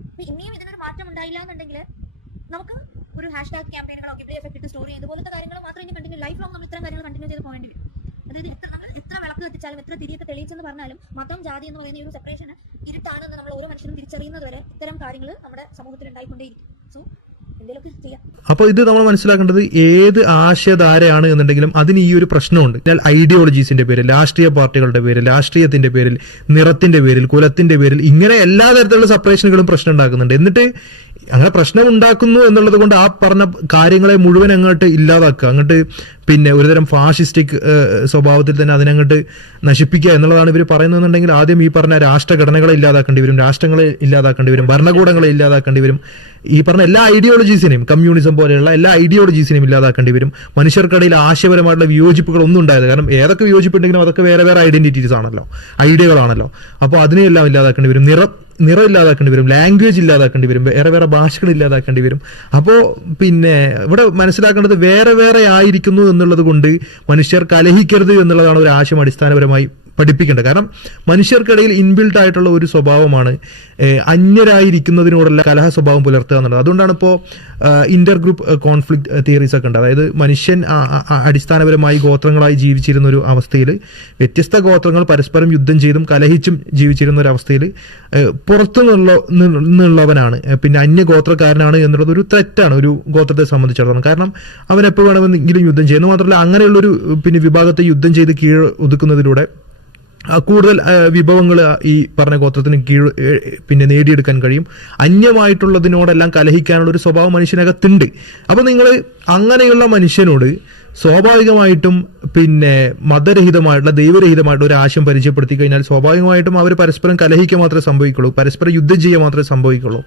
അപ്പൊ ഇനിയും ഇതിനൊരു മാറ്റം ഉണ്ടായില്ല എന്നുണ്ടെങ്കിൽ നമുക്ക് ഒരു ഹാഷ് ടാഗ് ക്യാമ്പയിനുകളോ ഗിബ്ലി എഫക്ട് ഇട്ട് സ്റ്റോറി ഇതുപോലത്തെ കാര്യങ്ങൾ മാത്രം ഇനി കണ്ടിന്യൂ ലൈഫ് ലോങ് നമ്മൾ ഇത്തരം കാര്യങ്ങൾ കണ്ടിന്യൂ ചെയ്ത് പോകേണ്ടി വരും. അതായത് എത്ര നമ്മൾ എത്ര വിളക്ക് കത്തിച്ചാലും എത്ര തിരിയൊക്കെ തെളിയിച്ചെന്ന് പറഞ്ഞാലും മതം ജാതി എന്ന് പറയുന്ന ഈ ഒരു സെപ്പറേഷൻ ഇരുട്ടാണെന്ന് നമ്മൾ ഓരോ മനുഷ്യരും തിരിച്ചറിയുന്നത് വരെ ഇത്തരം കാര്യങ്ങൾ നമ്മുടെ സമൂഹത്തിൽ ഉണ്ടായിക്കൊണ്ടേയിരിക്കും. സോ അപ്പോൾ ഇത് നമ്മൾ മനസ്സിലാക്കേണ്ടത് ഏത് ആശയധാരയാണ് എന്നുണ്ടെങ്കിലും അതിന് ഈ ഒരു പ്രശ്നമുണ്ട്. ഐഡിയോളജീസിന്റെ പേരിൽ രാഷ്ട്രീയ പാർട്ടികളുടെ പേരിൽ രാഷ്ട്രീയത്തിന്റെ പേരിൽ നിറത്തിന്റെ പേരിൽ കുലത്തിന്റെ പേരിൽ ഇങ്ങനെ എല്ലാ തരത്തിലുള്ള സെപ്പറേഷനുകളും പ്രശ്നം ഉണ്ടാക്കുന്നുണ്ട്. എന്നിട്ട് അങ്ങനെ പ്രശ്നം ഉണ്ടാക്കുന്നു എന്നുള്ളത് കൊണ്ട് ആ പറഞ്ഞ കാര്യങ്ങളെ മുഴുവൻ അങ്ങോട്ട് ഇല്ലാതാക്കുക. അങ്ങോട്ട് പിന്നെ ഒരുതരം ഫാഷിസ്റ്റിക് സ്വഭാവത്തിൽ തന്നെ അതിനങ്ങോട്ട് നശിപ്പിക്കുക എന്നുള്ളതാണ് ഇവർ പറയുന്നതെന്നുണ്ടെങ്കിൽ ആദ്യം ഈ പറഞ്ഞ രാഷ്ട്രഘടനകളെ ഇല്ലാതാക്കേണ്ടി വരും രാഷ്ട്രങ്ങളെ ഇല്ലാതാക്കേണ്ടി വരും ഭരണകൂടങ്ങളെ ഇല്ലാതാക്കേണ്ടി വരും. ഈ പറഞ്ഞ എല്ലാ ഐഡിയോളജീസിനെയും കമ്മ്യൂണിസം പോലെയുള്ള എല്ലാ ഐഡിയോളജീസിനെയും ഇല്ലാതാക്കേണ്ടി വരും. മനുഷ്യർക്കിടയിൽ ആശയപരമായിട്ടുള്ള വിയോജിപ്പുകൾ ഒന്നും ഉണ്ടായത് കാരണം ഏതൊക്കെ വിയോജിപ്പുണ്ടെങ്കിലും അതൊക്കെ വേറെ വേറെ ഐഡന്റിറ്റീസ് ആണല്ലോ ഐഡിയകളാണല്ലോ അപ്പോൾ അതിനെയെല്ലാം ഇല്ലാതാക്കേണ്ടി വരും. നിറം നിറം ഇല്ലാതാക്കേണ്ടി വരും ലാംഗ്വേജ് ഇല്ലാതാക്കേണ്ടി വരും വേറെ വേറെ ഭാഷകൾ ഇല്ലാതാക്കേണ്ടി വരും. അപ്പോൾ പിന്നെ ഇവിടെ മനസ്സിലാക്കേണ്ടത് വേറെ വേറെ ആയിരിക്കുന്നു എന്നുള്ളത് കൊണ്ട് മനുഷ്യർ കലഹിക്കരുത് എന്നുള്ളതാണ് ഒരു ആശയം അടിസ്ഥാനപരമായി. പഠിപ്പിക്കേണ്ടത്. കാരണം മനുഷ്യർക്കിടയിൽ ഇൻബിൽട്ട് ആയിട്ടുള്ള ഒരു സ്വഭാവമാണ് അന്യരായിരിക്കുന്നതിനോടുള്ള കലഹ സ്വഭാവം പുലർത്തുക എന്നുള്ളത്. അതുകൊണ്ടാണ് ഇപ്പോൾ ഇന്റർ ഗ്രൂപ്പ് കോൺഫ്ലിക്ട് തിയറീസ് ഒക്കെ ഉണ്ട്. അതായത് മനുഷ്യൻ അടിസ്ഥാനപരമായി ഗോത്രങ്ങളായി ജീവിച്ചിരുന്ന ഒരു അവസ്ഥയിൽ വ്യത്യസ്ത ഗോത്രങ്ങൾ പരസ്പരം യുദ്ധം ചെയ്തും കലഹിച്ചും ജീവിച്ചിരുന്ന ഒരു അവസ്ഥയിൽ പുറത്തു നിന്നുള്ളവനാണ്. പിന്നെ അന്യ ഗോത്രക്കാരനാണ് എന്നുള്ളത് ഒരു തെറ്റാണ് ഒരു ഗോത്രത്തെ സംബന്ധിച്ചിടത്തോളം. കാരണം അവൻ എപ്പോൾ വേണമെങ്കിലും യുദ്ധം ചെയ്യുന്നു മാത്രമല്ല അങ്ങനെയുള്ളൊരു പിന്നെ വിഭാഗത്തെ യുദ്ധം ചെയ്ത് കീഴ് ഒതുക്കുന്നതിലൂടെ കൂടുതൽ വിഭവങ്ങൾ ഈ പറഞ്ഞ ഗോത്രത്തിന് കീഴ് പിന്നെ നേടിയെടുക്കാൻ കഴിയും. അന്യമായിട്ടുള്ളതിനോടെല്ലാം കലഹിക്കാനുള്ള ഒരു സ്വഭാവം മനുഷ്യനകത്തുണ്ട്. അപ്പം നിങ്ങൾ അങ്ങനെയുള്ള മനുഷ്യനോട് സ്വാഭാവികമായിട്ടും പിന്നെ മതരഹിതമായിട്ടുള്ള ദൈവരഹിതമായിട്ടുള്ള ഒരു ആശയം പരിചയപ്പെടുത്തി കഴിഞ്ഞാൽ സ്വാഭാവികമായിട്ടും അവർ പരസ്പരം കലഹിക്കുക മാത്രമേ സംഭവിക്കുള്ളൂ പരസ്പരം യുദ്ധം ചെയ്യുക മാത്രമേ സംഭവിക്കുള്ളൂ.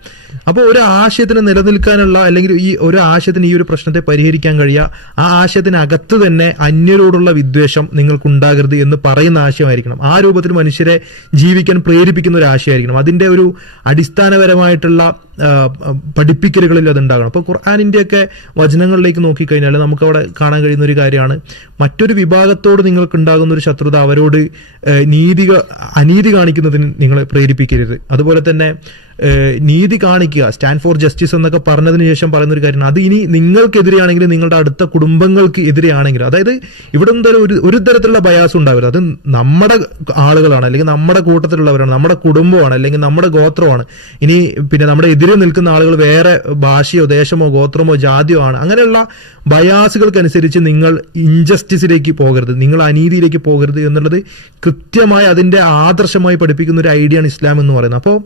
അപ്പോൾ ഒരു ആശയത്തിന് നിലനിൽക്കാനുള്ള അല്ലെങ്കിൽ ഈ ഒരു ആശയത്തിന് ഈ ഒരു പ്രശ്നത്തെ പരിഹരിക്കാൻ കഴിയുക ആ ആശയത്തിനകത്ത് തന്നെ അന്യരോടുള്ള വിദ്വേഷം നിങ്ങൾക്കുണ്ടാകരുത് എന്ന് പറയുന്ന ആശയമായിരിക്കണം. ആ രൂപത്തിൽ മനുഷ്യരെ ജീവിക്കാൻ പ്രേരിപ്പിക്കുന്ന ഒരു ആശയമായിരിക്കണം. അതിന്റെ ഒരു അടിസ്ഥാനപരമായിട്ടുള്ള പഠിപ്പിക്കലുകളിൽ അത് ഉണ്ടാകണം. അപ്പോൾ ഖുർആാനിന്റെയൊക്കെ വചനങ്ങളിലേക്ക് നോക്കിക്കഴിഞ്ഞാൽ നമുക്ക് അവിടെ കാണാൻ കഴിയുന്ന ഒരു കാര്യമാണ്. മറ്റൊരു വിഭാഗത്തോട് നിങ്ങൾക്ക് ഉണ്ടാകുന്ന ഒരു ശത്രുത അവരോട് നീതി അനീതി കാണിക്കുന്നതിന് നിങ്ങളെ പ്രേരിപ്പിക്കരുത്. അതുപോലെ തന്നെ നീതി കാണിക്കുക സ്റ്റാൻഡ് ഫോർ ജസ്റ്റിസ് എന്നൊക്കെ പറഞ്ഞതിന് ശേഷം പറയുന്ന ഒരു കാര്യമാണ്. അത് ഇനി നിങ്ങൾക്കെതിരെയാണെങ്കിലും നിങ്ങളുടെ അടുത്ത കുടുംബങ്ങൾക്ക് എതിരെയാണെങ്കിലും അതായത് ഇവിടെ എന്തായാലും ഒരു ഒരു തരത്തിലുള്ള ബയാസ് ഉണ്ടാവില്ല. അത് നമ്മുടെ ആളുകളാണ് അല്ലെങ്കിൽ നമ്മുടെ കൂട്ടത്തിലുള്ളവരാണ് നമ്മുടെ കുടുംബമാണ് അല്ലെങ്കിൽ നമ്മുടെ ഗോത്രമാണ്. ഇനി പിന്നെ നമ്മുടെ എതിരെ നിൽക്കുന്ന ആളുകൾ വേറെ ഭാഷയോ ദേശമോ ഗോത്രമോ ജാതിയോ ആണ്. അങ്ങനെയുള്ള ബയാസുകൾക്കനുസരിച്ച് നിങ്ങൾ ഇൻജസ്റ്റിസിലേക്ക് പോകരുത്. നിങ്ങൾ അനീതിയിലേക്ക് പോകരുത് എന്നുള്ളത് കൃത്യമായി അതിന്റെ ആദർശമായി പഠിപ്പിക്കുന്ന ഒരു ഐഡിയ ആണ് ഇസ്ലാം എന്ന് പറയുന്നത്. അപ്പോൾ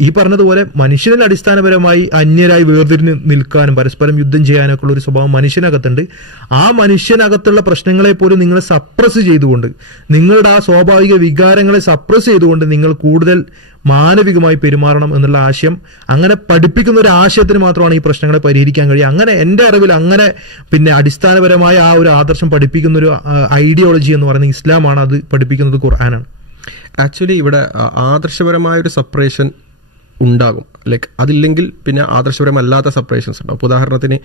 ഈ പറഞ്ഞതുപോലെ മനുഷ്യനിൽ അടിസ്ഥാനപരമായി അന്യരായി വേർതിരിഞ്ഞ് നിൽക്കാനും പരസ്പരം യുദ്ധം ചെയ്യാനൊക്കെ ഉള്ള ഒരു സ്വഭാവം മനുഷ്യനകത്തുണ്ട്. ആ മനുഷ്യനകത്തുള്ള പ്രശ്നങ്ങളെ പോലും നിങ്ങൾ സപ്രസ് ചെയ്തുകൊണ്ട് നിങ്ങളുടെ ആ സ്വാഭാവിക വികാരങ്ങളെ സപ്രസ് ചെയ്തുകൊണ്ട് നിങ്ങൾ കൂടുതൽ മാനവികമായി പെരുമാറണം എന്നുള്ള ആശയം അങ്ങനെ പഠിപ്പിക്കുന്ന ഒരു ആശയത്തിന് മാത്രമാണ് ഈ പ്രശ്നങ്ങളെ പരിഹരിക്കാൻ കഴിയുക. അങ്ങനെ എന്റെ അറിവിൽ അങ്ങനെ പിന്നെ അടിസ്ഥാനപരമായ ആ ഒരു ആദർശം പഠിപ്പിക്കുന്ന ഒരു ഐഡിയോളജി എന്ന് പറയുന്നത് ഇസ്ലാമാണ്. അത് പഠിപ്പിക്കുന്നത് ഖുർആനാണ്. ആക്ച്വലി ഇവിടെ ആദർശപരമായ ഒരു സെപ്പറേഷൻ ഉണ്ടാകും. ലൈക്ക് അതില്ലെങ്കിൽ പിന്നെ ആദർശപരമല്ലാത്ത സെപ്പറേഷൻസ് ഉണ്ടാവും. അപ്പോൾ ഉദാഹരണത്തിന്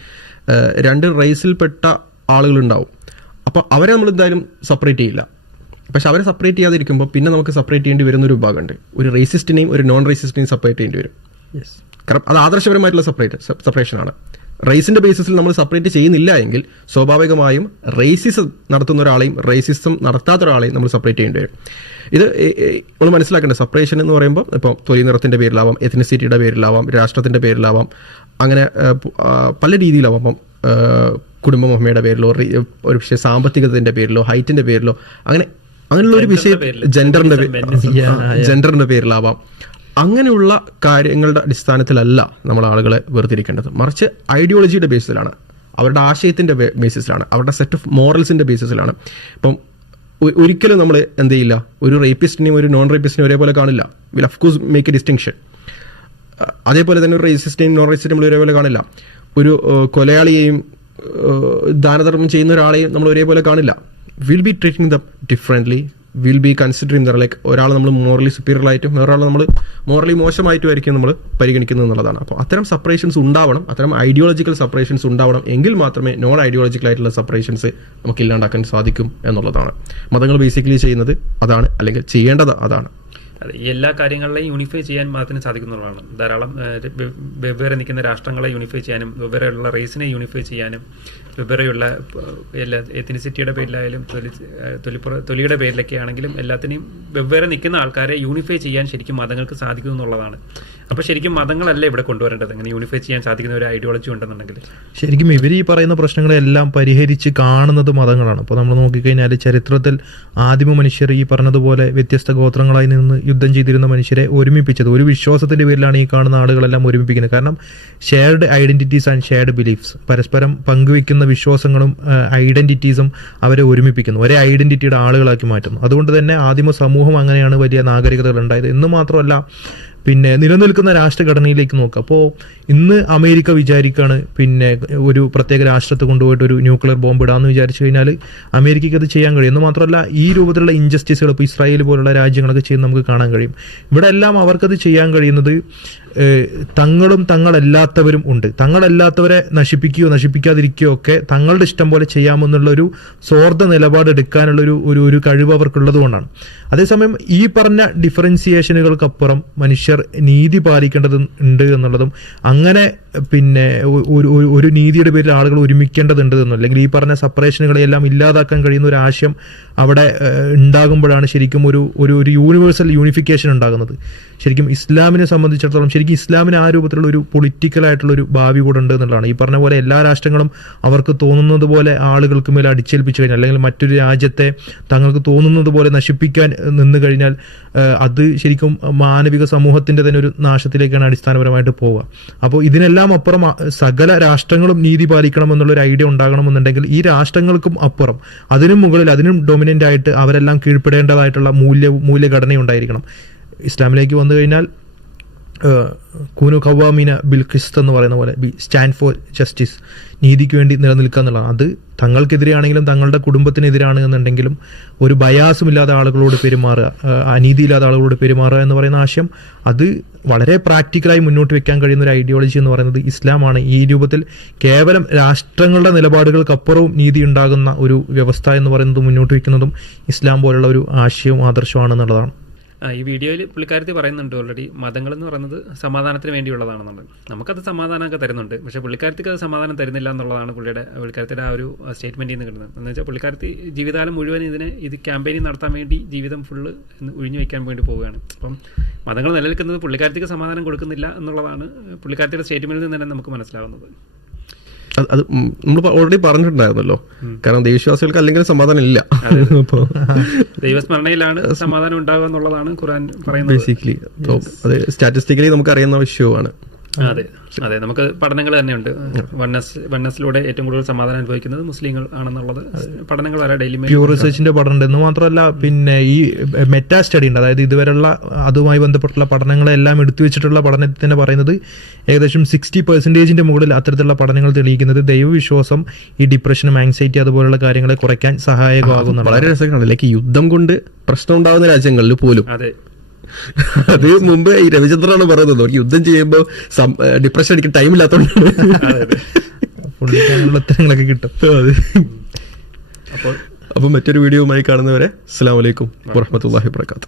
രണ്ട് റേസിൽപ്പെട്ട ആളുകളുണ്ടാവും. അപ്പോൾ അവരെ നമ്മൾ എന്തായാലും സെപ്പറേറ്റ് ചെയ്യില്ല. പക്ഷെ അവരെ സെപ്പറേറ്റ് ചെയ്യാതിരിക്കുമ്പോൾ പിന്നെ നമുക്ക് സെപ്പറേറ്റ് ചെയ്യേണ്ടി വരുന്ന ഒരു വിഭാഗമുണ്ട്. ഒരു റേസിസ്റ്റിനെയും ഒരു നോൺ റേസിസ്റ്റിനെയും സെപ്പറേറ്റ് ചെയ്യേണ്ടി വരും. കാരണം അത് ആദർശപരമായിട്ടുള്ള സെപ്പറേറ്റ് സെപ്പറേഷൻ ആണ്. റേസിന്റെ ബേസിസിൽ നമ്മൾ സെപ്പറേറ്റ് ചെയ്യുന്നില്ല എങ്കിൽ സ്വാഭാവികമായും റേസിസം നടത്തുന്ന ഒരാളെയും റേസിസം നടത്താത്ത ഒരാളെയും നമ്മൾ സെപ്പറേറ്റ് ചെയ്യേണ്ടി വരും. ഇത് നമ്മൾ മനസ്സിലാക്കേണ്ടത് സെപ്പറേഷൻ എന്ന് പറയുമ്പോൾ ഇപ്പോൾ തൊലി നിറത്തിന്റെ പേരിലാവാം എത്നിസിറ്റിയുടെ പേരിലാവാം രാഷ്ട്രത്തിന്റെ പേരിലാവാം അങ്ങനെ പല രീതിയിലാവാം. അപ്പം കുടുംബ മഹിമയുടെ പേരിലോ റി- ഒരു പക്ഷേ സാമ്പത്തികത്തിന്റെ പേരിലോ ഹൈറ്റിന്റെ പേരിലോ അങ്ങനെ അങ്ങനെയുള്ള ഒരു വിഷയം ജെൻഡറിന്റെ ജെൻഡറിന്റെ പേരിലാവാം. അങ്ങനെയുള്ള കാര്യങ്ങളുടെ അടിസ്ഥാനത്തിലല്ല നമ്മൾ ആളുകളെ വേർതിരിക്കേണ്ടത്. മറിച്ച് ഐഡിയോളജിയുടെ ബേസിലാണ് അവരുടെ ആശയത്തിന്റെ ബേസിസിലാണ് അവരുടെ സെറ്റ് ഓഫ് മോറൽസിന്റെ ബേസിസിലാണ് ഇപ്പം ഒരിക്കലും നമ്മൾ എന്ത് ചെയ്യില്ല? ഒരു റേപ്പിസ്റ്റിനെയും ഒരു നോൺ റേപ്പിസ്റ്റിനെയും ഒരേപോലെ കാണില്ല. Will of course make a distinction അതേപോലെ തന്നെ ഒരു റേസിസ്റ്റിനെയും നോൺ റേസിസ്റ്റിനെയും നമ്മൾ ഒരേപോലെ കാണില്ല. ഒരു കൊലയാളിയെയും ദാനധർമ്മം ചെയ്യുന്ന ഒരാളെയും നമ്മൾ ഒരേപോലെ കാണില്ല. Will be treating the differently will be consider there like ഒരാൾ നമ്മൾ മോറലി സുപ്പീരിയർ ആയിട്ടും വേറൊരാൾ നമ്മൾ മോറലി മോശമായിട്ടുമായിരിക്കും നമ്മൾ പരിഗണിക്കുന്നത് എന്നുള്ളതാണ്. അപ്പോൾ അത്തരം സെപ്പറേഷൻസ് ഉണ്ടാവണം അത്തരം ഐഡിയോളജിക്കൽ സെപ്പറേഷൻസ് ഉണ്ടാവണം എങ്കിൽ മാത്രമേ നോൺ ഐഡിയോളജിക്കൽ ആയിട്ടുള്ള സെപ്പറേഷൻസ് നമുക്ക് ഇല്ലാണ്ടാക്കാൻ സാധിക്കും എന്നുള്ളതാണ്. മതങ്ങൾ ബേസിക്കലി ചെയ്യുന്നത് അതാണ് അല്ലെങ്കിൽ ചെയ്യേണ്ടത് അതാണ്. എല്ലാ കാര്യങ്ങളിലെയും യൂണിഫൈ ചെയ്യാൻ മതത്തിന് സാധിക്കുന്നതാണ് ധാരാളം വെവ്വേറെ നിൽക്കുന്ന രാഷ്ട്രങ്ങളെ യൂണിഫൈ ചെയ്യാനും വെവ്വേറെയുള്ള റേസിനെ യൂണിഫൈ ചെയ്യാനും ഏഹ്, എല്ലാ എത്തിനിസിറ്റിയുടെ പേരിലായാലും തൊലി തൊലിപ്പുറ തൊലിയുടെ പേരിലൊക്കെ ആണെങ്കിലും എല്ലാത്തിനെയും വെവ്വേറെ നിൽക്കുന്ന ആൾക്കാരെ യൂണിഫൈ ചെയ്യാൻ ശരിക്കും മതങ്ങൾക്ക് സാധിക്കും എന്നുള്ളതാണ്. അപ്പോൾ ശരിക്കും മതങ്ങളല്ല ഇവിടെ കൊണ്ടുവരേണ്ടത് അങ്ങനെ യൂണിഫൈ ചെയ്യാൻ സാധിക്കുന്ന ഒരു ഐഡിയോളജി ഉണ്ടെന്നുണ്ടെങ്കിൽ. ശരിക്കും ഇവർ ഈ പറയുന്ന പ്രശ്നങ്ങളെല്ലാം പരിഹരിച്ച് കാണുന്നത് മതങ്ങളാണ്. അപ്പോൾ നമ്മൾ നോക്കിക്കഴിഞ്ഞാൽ ചരിത്രത്തിൽ ആദിമ മനുഷ്യർ ഈ പറഞ്ഞതുപോലെ വ്യത്യസ്ത ഗോത്രങ്ങളായി നിന്ന് യുദ്ധം ചെയ്തിരുന്ന മനുഷ്യരെ ഒരുമിപ്പിച്ചത്. ഒരു വിശ്വാസത്തിന്റെ പേരിലാണ് ഈ കാണുന്ന ആളുകളെല്ലാം ഒരുമിപ്പിക്കുന്നത്. കാരണം shared identities and shared beliefs പരസ്പരം പങ്കുവെക്കുന്ന വിശ്വാസങ്ങളും ഐഡന്റിറ്റീസും അവരെ ഒരുമിപ്പിക്കുന്നു. ഒരേ ഐഡന്റിറ്റിയുടെ ആളുകളാക്കി മാറ്റുന്നു. അതുകൊണ്ട് തന്നെ ആദിമ സമൂഹം അങ്ങനെയാണ് വലിയ നാഗരികതകൾ ഉണ്ടായത്. എന്ന് മാത്രമല്ല പിന്നെ നിലനിൽക്കുന്ന രാഷ്ട്രഘടനയിലേക്ക് നോക്കുക. അപ്പോൾ ഇന്ന് അമേരിക്ക വിചാരിക്കുകയാണ് പിന്നെ ഒരു പ്രത്യേക രാഷ്ട്രത്തെ കൊണ്ടുപോയിട്ട് ഒരു ന്യൂക്ലിയർ ബോംബ് ഇടാന്ന് വിചാരിച്ചു കഴിഞ്ഞാൽ അമേരിക്കയ്ക്ക് അത് ചെയ്യാൻ കഴിയും. എന്ന് മാത്രമല്ല ഈ രൂപത്തിലുള്ള ഇൻജസ്റ്റിസുകൾ ഇപ്പോൾ ഇസ്രായേൽ പോലുള്ള രാജ്യങ്ങളൊക്കെ ചെയ്യുന്ന നമുക്ക് കാണാൻ കഴിയും. ഇവിടെ എല്ലാം അവർക്കത് ചെയ്യാൻ കഴിയുന്നത് തങ്ങളും തങ്ങളല്ലാത്തവരും ഉണ്ട്. തങ്ങളല്ലാത്തവരെ നശിപ്പിക്കുകയോ നശിപ്പിക്കാതിരിക്കുകയോ ഒക്കെ തങ്ങളുടെ ഇഷ്ടം പോലെ ചെയ്യാമെന്നുള്ള ഒരു സ്വാർത്ഥ നിലപാട് എടുക്കാനുള്ള ഒരു ഒരു കഴിവ് അവർക്കുള്ളത് കൊണ്ടാണ്. അതേസമയം ഈ പറഞ്ഞ ഡിഫറൻസിയേഷനുകൾക്കപ്പുറം മനുഷ്യർ നീതി പാലിക്കേണ്ടത് ഉണ്ട് എന്നുള്ളതും അങ്ങനെ പിന്നെ ഒരു ഒരു- നീതിയുടെ പേരിൽ ആളുകൾ ഒരുമിക്കേണ്ടതുണ്ട് എന്നും അല്ലെങ്കിൽ ഈ പറഞ്ഞ സെപ്പറേഷനുകളെല്ലാം ഇല്ലാതാക്കാൻ കഴിയുന്ന ഒരു ആശയം അവിടെ ഉണ്ടാകുമ്പോഴാണ് ശരിക്കും ഒരു ഒരു യൂണിവേഴ്സൽ യൂണിഫിക്കേഷൻ ഉണ്ടാകുന്നത്. ശരിക്കും ഇസ്ലാമിനെ സംബന്ധിച്ചിടത്തോളം ശരിക്കും ഇസ്ലാമിന് ആ രൂപത്തിലുള്ള ഒരു പൊളിറ്റിക്കൽ ആയിട്ടുള്ള ഒരു ഭാവി കൂടെ ഉണ്ട് എന്നുള്ളതാണ്. ഈ പറഞ്ഞ പോലെ എല്ലാ രാഷ്ട്രങ്ങളും അവർക്ക് തോന്നുന്നത് പോലെ ആളുകൾക്ക് മേൽ അടിച്ചേൽപ്പിച്ചു കഴിഞ്ഞാൽ അല്ലെങ്കിൽ മറ്റൊരു രാജ്യത്തെ തങ്ങൾക്ക് തോന്നുന്നത് പോലെ നശിപ്പിക്കാൻ നിന്ന് കഴിഞ്ഞാൽ അത് ശരിക്കും മാനവിക സമൂഹത്തിന്റെ തന്നെ ഒരു നാശത്തിലേക്കാണ് അടിസ്ഥാനപരമായിട്ട് പോവുക. അപ്പോൾ ഇതിനെല്ലാം അപ്പുറം സകല രാഷ്ട്രങ്ങളും നീതി പാലിക്കണം എന്നുള്ള ഒരു ഐഡിയ ഉണ്ടാകണമെന്നുണ്ടെങ്കിൽ ഈ രാഷ്ട്രങ്ങൾക്കും അപ്പുറം അതിനും മുകളിൽ അതിനും ഡൊമിനന്റ് ആയിട്ട് അവരെല്ലാം കീഴ്പ്പെടേണ്ടതായിട്ടുള്ള മൂല്യ മൂല്യഘടന ഉണ്ടായിരിക്കണം ഇസ്ലാമിലേക്ക് വന്നു കഴിഞ്ഞാൽ കൂനു കവാമിന ബിൽ ക്രിസ്ത് എന്ന് പറയുന്ന പോലെ ബി സ്റ്റാൻഡ് ഫോർ ജസ്റ്റിസ് നീതിക്ക് വേണ്ടി നിലനിൽക്കുക എന്നുള്ളതാണ്. അത് തങ്ങൾക്കെതിരെയാണെങ്കിലും തങ്ങളുടെ കുടുംബത്തിനെതിരാണ് എന്നുണ്ടെങ്കിലും ഒരു ബയാസും ഇല്ലാതെ ആളുകളോട് പെരുമാറുക അനീതി അനീതിയില്ലാത്ത ആളുകളോട് പെരുമാറുക എന്ന് പറയുന്ന ആശയം അത് വളരെ പ്രാക്ടിക്കലായി മുന്നോട്ട് വെക്കാൻ കഴിയുന്ന ഒരു ഐഡിയോളജി എന്ന് പറയുന്നത് ഇസ്ലാമാണ്. ഈ രൂപത്തിൽ കേവലം രാഷ്ട്രങ്ങളുടെ നിലപാടുകൾക്കപ്പുറവും നീതി ഉണ്ടാകുന്ന ഒരു വ്യവസ്ഥ എന്ന് പറയുന്നത് മുന്നോട്ട് വെക്കുന്നതും ഇസ്ലാം പോലുള്ള ഒരു ആശയവും ആദർശമാണ് എന്നുള്ളതാണ്. ആ, ഈ വീഡിയോയിൽ പുള്ളിക്കാരത്തി പറയുന്നുണ്ട് ഓൾറെഡി മതങ്ങൾ എന്ന് പറയുന്നത് സമാധാനത്തിന് വേണ്ടിയുള്ളതാണെന്നുണ്ട് നമുക്കത് സമാധാനമൊക്കെ തരുന്നുണ്ട്. പക്ഷേ പുള്ളിക്കാരത്തിക്ക് അത് സമാധാനം തരുന്നില്ല എന്നുള്ളതാണ് പുള്ളിയുടെ പുള്ളിക്കാരത്തിയുടെ ആ ഒരു സ്റ്റേറ്റ്മെന്റിൽ നിന്ന് കിട്ടുന്നത്. എന്ന് വെച്ചാൽ പുള്ളിക്കാരത്തി ജീവിതകാലം മുഴുവൻ ഇതിനെ ഇത് ക്യാമ്പയിനിങ് നടത്താൻ വേണ്ടി ജീവിതം ഫുള്ള് ഒഴിഞ്ഞു വയ്ക്കാൻ വേണ്ടി പോവുകയാണ്. അപ്പം മതങ്ങൾ നിലനിൽക്കുന്നത് പുള്ളിക്കാരത്തിക്ക് സമാധാനം കൊടുക്കുന്നില്ല എന്നുള്ളതാണ് പുള്ളിക്കാരത്തിയുടെ സ്റ്റേറ്റ്മെന്റിൽ നിന്ന് തന്നെ നമുക്ക് മനസ്സിലാവുന്നത്. അത് നമ്മൾ ഓൾറെഡി പറഞ്ഞിട്ടുണ്ടായിരുന്നല്ലോ. കാരണം ദേശവാസികൾക്ക് അല്ലെങ്കിൽ സമാധാനം ഇല്ല. ദൈവസ്മരണയിലാണ് സമാധാനം ഉണ്ടാകുക എന്നുള്ളതാണ് ഖുറാൻ പറയുന്നത്. ബേസിക്കലി അത് സ്റ്റാറ്റിസ്റ്റിക്കലി നമുക്ക് അറിയുന്ന വിഷയമാണ് അതെ അതെ. നമുക്ക് പഠനങ്ങൾ തന്നെയുണ്ട്. വണ്ണസ് വണ്ണസിലൂടെ ഏറ്റവും കൂടുതൽ സമാധാനം അനുഭവിക്കുന്നത് മുസ്ലിങ്ങൾ ആണെന്നുള്ളത്. പഠനങ്ങൾ വരെ ഡെയിലി പ്യൂർ റിസർച്ചിന്റെ പഠനം എന്ന് മാത്രമല്ല പിന്നെ ഈ മെറ്റാ സ്റ്റഡി ഉണ്ട്. അതായത് ഇതുവരെയുള്ള അതുമായി ബന്ധപ്പെട്ടുള്ള പഠനങ്ങളെല്ലാം എടുത്തു വെച്ചിട്ടുള്ള പഠനത്തിൽ തന്നെ പറയുന്നത് ഏകദേശം സിക്സ്റ്റി പെർസെന്റേജിന്റെ മുകളിൽ അത്തരത്തിലുള്ള പഠനങ്ങൾ തെളിയിക്കുന്നത് ദൈവവിശ്വാസം ഈ ഡിപ്രഷനും ആങ്സൈറ്റി അതുപോലുള്ള കാര്യങ്ങളെ കുറയ്ക്കാൻ സഹായകമാകുന്നു വളരെ രസകരമാണ്. ലൈക്ക് യുദ്ധം കൊണ്ട് പ്രശ്നം ഉണ്ടാകുന്ന രാജ്യങ്ങളിൽ പോലും അതെ മുമ്പ് ഈ രവിചന്ദ്രനാണ് പറയുന്നത്. അവർക്ക് യുദ്ധം ചെയ്യുമ്പോൾ ഡിപ്രഷൻ അടിക്കാൻ ടൈം ഇല്ലാത്തതുകൊണ്ടാണ്. ഉത്തരങ്ങളൊക്കെ കിട്ടും. അതെ. അപ്പോൾ അപ്പൊ മറ്റൊരു വീഡിയോയുമായി കാണുന്നവരെ അസ്സാം വലൈക്കും വാഹമത്തല്ലാഹി വാത്തു